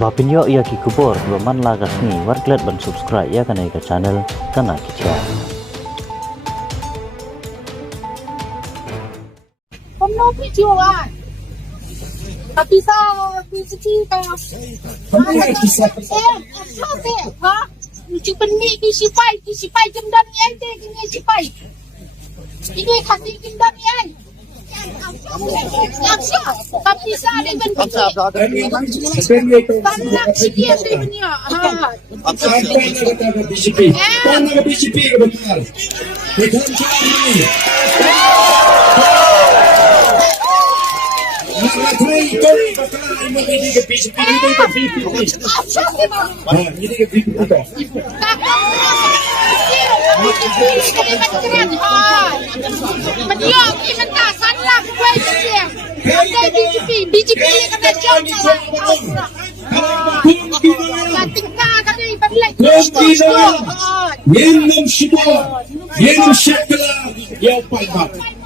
Bapinyo ia ki kubur baman lagas ni warklet ban subscribe ya kanai ka channel kana kicha. Kamu video ah. Tapi sa PCT ka. Ha? Cuba ni kisipai jemdan ni aja kini sipai. Ini kasih jemdan ni aja. Tapi sa ada bentuk. Tanah sikit ada bentuk. Ha. Yenim şipo, yenim şekla, yapay bak.